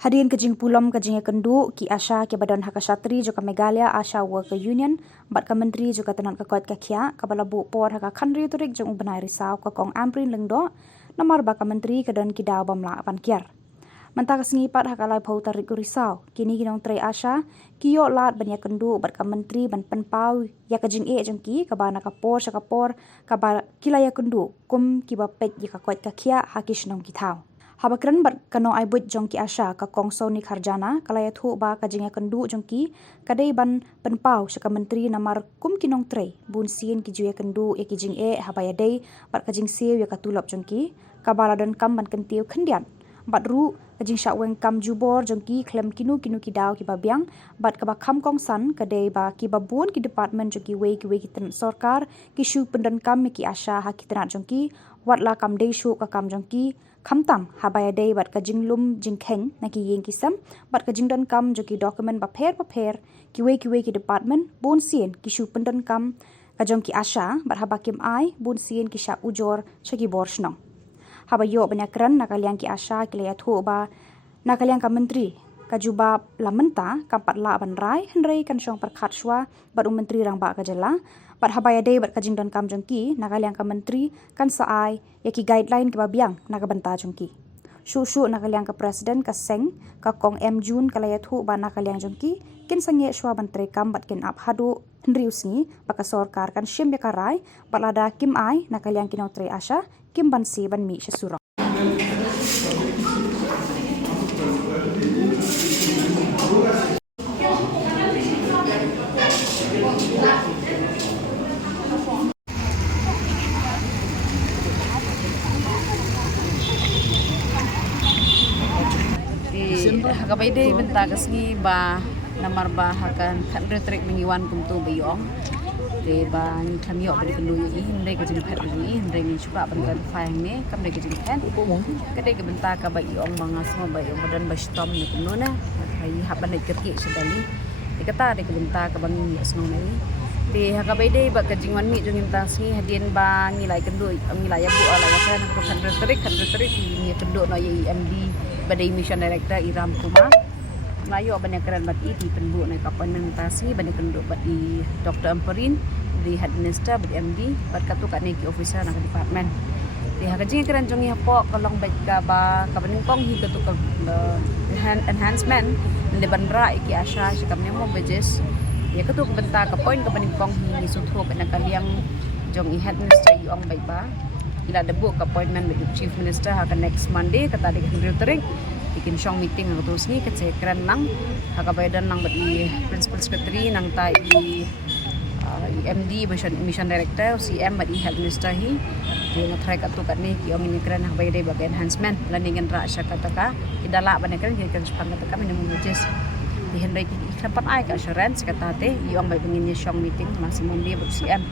Hadirin kejing pulam kejing kendu ki Asha ki Badan Hak Ashatri juga Meghalaya Asha Worker Union bat ka menteri juga tenan ka kuat ka khia ka balabu por haka khandri turik jong ubenai risau ka kong amprin lengdo namar ba ka menteri ka dan ki daw bamla pan kiar mentaka sengipat haka lai phau tarik risau kini kinong tre Asha ki yo lat ban ya kendu bat ka menteri ban penpau ya kejing jong ki ka bana ka por ka ba kilaya kendu kum ki ba pet ya ka kuat ka khia hakish nong ki thau Habakran bat kano ai but jongki Asha ka kongso ni kharjana kalaya thu ba ka jinga kendu jongki kadai ban penpau saka menteri namar kum kinong tre bun sien ki juya kendu e ki jing habaya dei bat ka jing siu ya ka tulop jongki ka baladan kam ban kentiu khendian bat ru ka jing sha weng kam jubor jongki klem kinu ki daw ki babyang bat ka ba kham kong san kadai ba ki ba bun ki department jongki we ki ten sarkar ki shu pendan kam ki Asha ha ki tenat jongki watla kam dei shu ka kam jongki Khamtam habaya day bat ka jinglum jingkheng na ki yeng kisam bat ka jingdan kam jo ki document ba pher ki we ki department bun sien ki shu pendan kam ka jong ki Asha bat habakim ai bun sien ki sha ujor chaki borshnong haba yo banyakran na kalyang ki Asha ki le thu ba na kalyang ka menteri ka juba lamenta ka patla ban rai henrei kan shong perkhat shwa bat menteri rang ba ka jela bat habaya day bat ka jingdan kam jongki na kalyang ka menteri kan saai ya ki guideline ke babiang na ka banta jongki shu na kalyang ka president ka seng ka kong June kalaya thu ba na kalyang jongki kin sangye shwa ban tre kam bat kin ap hadu hnriu singi baka sarkar kan shim ya karai balada kim ai na kalyang kinong tre Asha kim ban si ban mi shasuro Hakabai day benta kasngi ba namar ba hakan kan retrik mengiwan kumtu bayong te ba ni khamyo ba kan luyi hindai ka jing phat luyi hindai ni chuka ban kan fang ne kam dai ka jing phat kadai ka benta ka bayong mga sama bayong badan ba stom ni kuno na hai haban dai kerki sedali te kata dai ka benta ka bang ni asnong nai te hakabai day ba ka jing wan mi jong imta sni hadien ba ngilai kan luyi ngilai ya bu ala ya kan kan retrik ni kendo no yi MD badai mission director Iram Kumar Melayu banyak keran bat di penbu na kapmentasi banyak kenduk bat di Dr. Amperin di head minister bat MD bat katu kat neki officer nak department di hakajing keran jongi hapo kalong baik ka ba ka beningkong hi katu ka enhancement de bandra iki Asha sikam nemo bejes ya katu ka benta ka point ka beningkong hi sutho ka nakaliang jongi head minister yuang baik ba ila debu ka appointment with chief minister ha next Monday kata di Hendrik bikin shong meeting ng terus ni kecekran nang hakabaydan nang badi principal secretary nang tai MD mission director CM badi health minister hi di ngatrai katu kat ni ki omni kran hakabayday bag enhancement landingan ra sya kata ka idala banekran ki kan sepang kata ka minimum wages di Hendrik ikhlapat ai ka assurance kata te iong bay bangin shong meeting masih Monday bag CM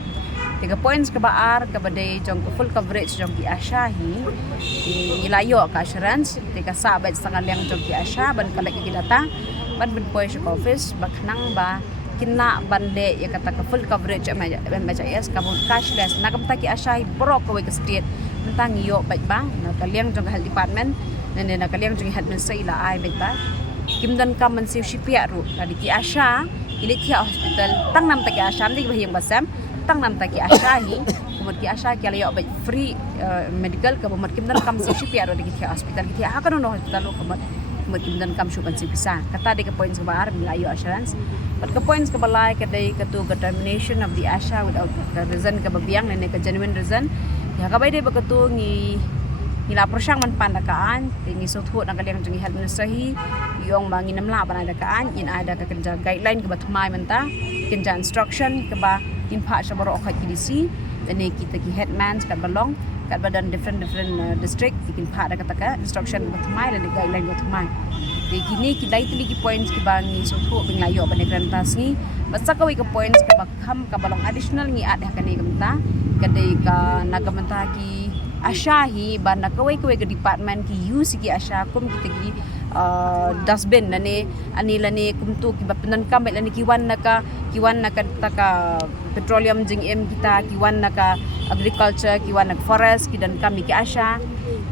3 points ka baar ka baday jong full coverage jong ki Asha hi ilayo ka assurance tika sabit sa kalyang jong ki Asha ban kalak ki data ban poy sa office baknang ba kinna bande ya kata ka full coverage MHIS ka cashless nakamta ki Asha hi bro ko ka state mentang iyo baik ba na kalyang jong health department nene na kalyang jong health minister ila ai baik ba kimdan ka man si shipya ru kadi ki Asha ilithia hospital tang nam ta ki Asha ndi bahiyang basam tang nam ta ki Asha hi kumot ki Asha ki alayo ba free medical ka kumot kimdan kam si shipya ro di ki hospital ki ha kanu no hospital ko kumot kimdan kam shuban si bisa kata de ka points ka baar milayo assurance but ka points ka balay ka day ka to determination of the Asha without the reason ka babiyang nene ka genuine reason ya ka bay de ba ka to ngi nila prosyang man pandakaan tingi sutho na kalyang jung health minister hi yung manginam la pandakaan in ada ka kerja guideline ka batmay man ta kinja instruction ka ba in pa sa baro ka KDC ane kita ki headmans kat balong kat badan different district ikin pa da kataka instruction batmay dan guideline batmay di kini ki dai tili ki points ki bangi sutho binglayo banegran tasni basta ka ka points ka bakham ka balong additional ngi ada ka ni kamta kadai ka nagamanta ki Asha hi ba nakaway ka department ki use ki Asha kum kita ki dustbin nani anila ni kumtu ki bapenan kamay lani kiwan naka taka petroleum jing kita kiwan naka agriculture kiwan nak forest kidan kami ki Asha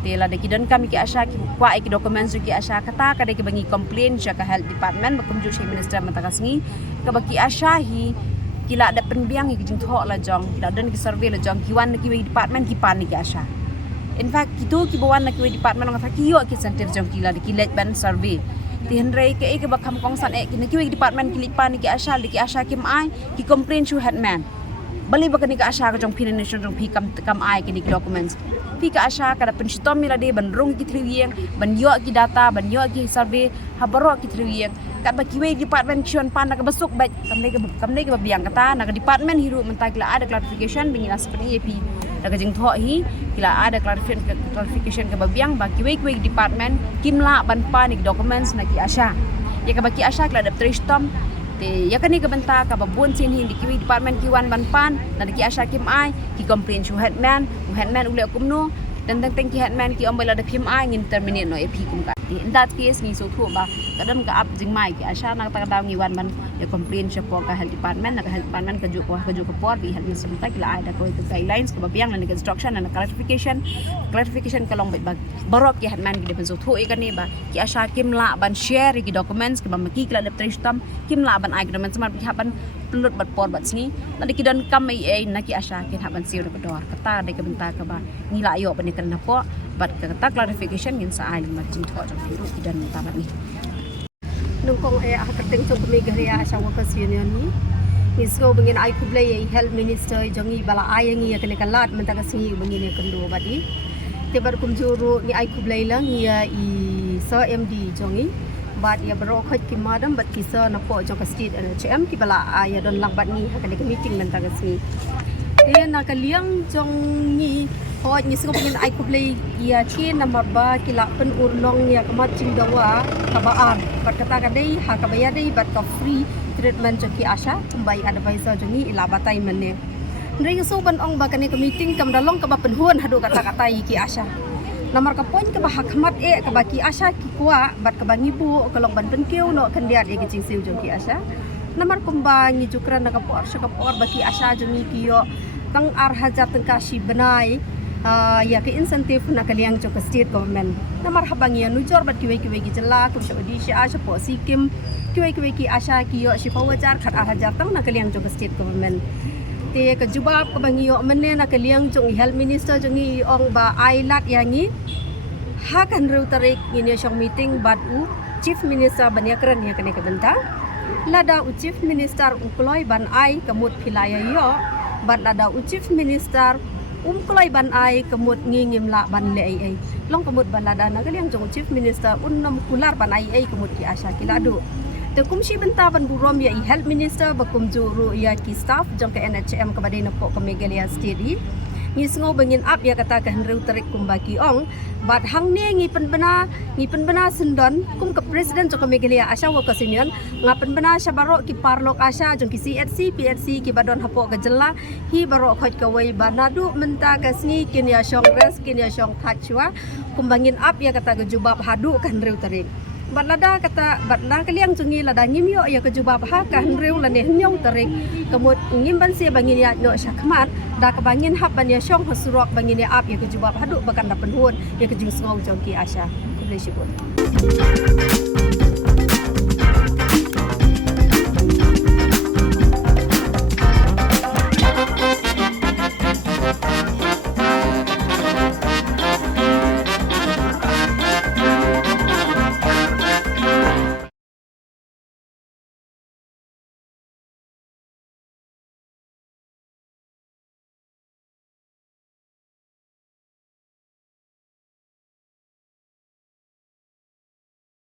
Dia la de kidan kami ki asha ki kwa ki dokumen ki asha kata kada ki bangi complain sya ka health department bakum ju minister matagasngi ka baki asha hi kila ada penbiang ki jing thok la jong kila dan ki survey la jong ki wan ki department ki pan ki asha. In fact kitu ki bawan na ki department ngata ki yo ki sensitive jong kila de ki let ban survey. Ti henrei ke ke bakam kong san ki ki department ki lipan ki asha ki mai ki complain chu headman. Bali ba kani ka asha ka jong pinanation jong pi kam ai ki documents. Pi ka asha kada penstom mila de ban rong ki triwieng ban yo ki data ban yo ki survey habaro ki triwieng kat ba ki department kion pan ka besuk ba kamne ke biang kata na department hiru mentai kila ada clarification bingin aspen EP daga jing tho hi kila ada clarification ke biang ba ki department kimla ban pan documents na ki asha ya ka ba ki asha kila ada tristom te ya kani ka benta ka babun sin hi di department ki wan ban pan na ki asha kim ai ki complain chu headman ule kumno dan teng ki headman ki ombela da kim ai ngin terminate no EP kum ka in that case ni so thu ba kadam ka up jing mai ki asha na ta daw ngi wan ban ya complain siya po ka health department ka ju ko por bi health semta kila ada ko guidelines ka babiang na instruction na clarification ka long ba barok ki headman ki de so thu e kani ba ki asha kim la ban share ki documents ki ba maki kila de tristam kim la ban ai documents mar bi haban pelut bat por bat sini nadi ki dan kam ai na ki asha ki haban siu de dor kata de ka benta ka ba ngila ayo ban kan na po bat kata clarification ngin sa ai ma jing tho jong hiru ki dan ta ni nung kong akating to kumigariya sa workers union ni isgo bangin ay kublay health minister jongi bala ayangi ya kanikalat mentaga singi bangin kendo badi tebar kumjuru ni ay kublay lang ya i sa MD jongi bat ya baro khot ki madam bat ki sa na po jong ka state NHM ki bala aya don lang bat ni kanika meeting mentaga singi te na kaliang jong ni hoj ni sgo bangin ay kublay ya chi number ba kila pen urlong ya kamat cingdawa kabaan bat kata kadai ha kabaya dai bat ka free treatment joki asha kumbai advisor jongi ilabatai menne ndring so ban ong ba kani meeting kam dalong ka ba penhuan hadu kata katai ki asha namar ka poin ka ba hakmat ka ba ki asha ki kwa bat ka bangi bu kalong ban penkeu no kandiat e ki siu jongi asha namar kumba ngi jukran na ka por ba ki asha jongi kiyo tang ar hajat tang kashi benai ya ke insentif na kaliang jok state government namar habang ya nujor bat kiwe ki jela ku shodi shi asha po sikim kiwe ki asha ki yo shi pawajar khat ar hajar tang na kaliang jok state government te ka jubab ka bangi yo menne na kaliang jong health minister jongi ong ba ailat yangi ha kan ru tarik ini shong meeting bat u chief minister banya kran ya kane ka benta lada u chief minister ukloi ban ai kamut philaya yo bat lada u chief minister kulai ban ai kemut ngingim la ban le ai long kemut ban lada na kaliang jong chief minister unnam kular ban ai kemut ki asha kiladu te kumshi benta ban burom ya health minister bakum juru ya ki staff jong ke NHM ka badai na po ka Megalia State ni sngo bangin up ya kata ka henreu tarik kumbaki ong bat hang ne ngi penbena sendon kum ka president jong ka Megalia asha wa ka sinian ngapen bena shabaro ki parlok asha jong ki CHC PHC ki badon hapo ka jela hi baro khot ka wai banadu menta ka sngi kin ya shong res kin ya shong thachwa kumbangin up ya kata ka jubab hadu ka henreu tarik bat lada kata bat na kaliang jungi lada ngimyo ya ke jubab ha ka henreu la ne nyong tarik kemut ngim ban se bangin ya no syakmat da ka bangin hab ban ya shong hasurok bangin ya up ya ke jubab hadu bakan da penhun ya ke jing sngo jong ki asha kublai shibut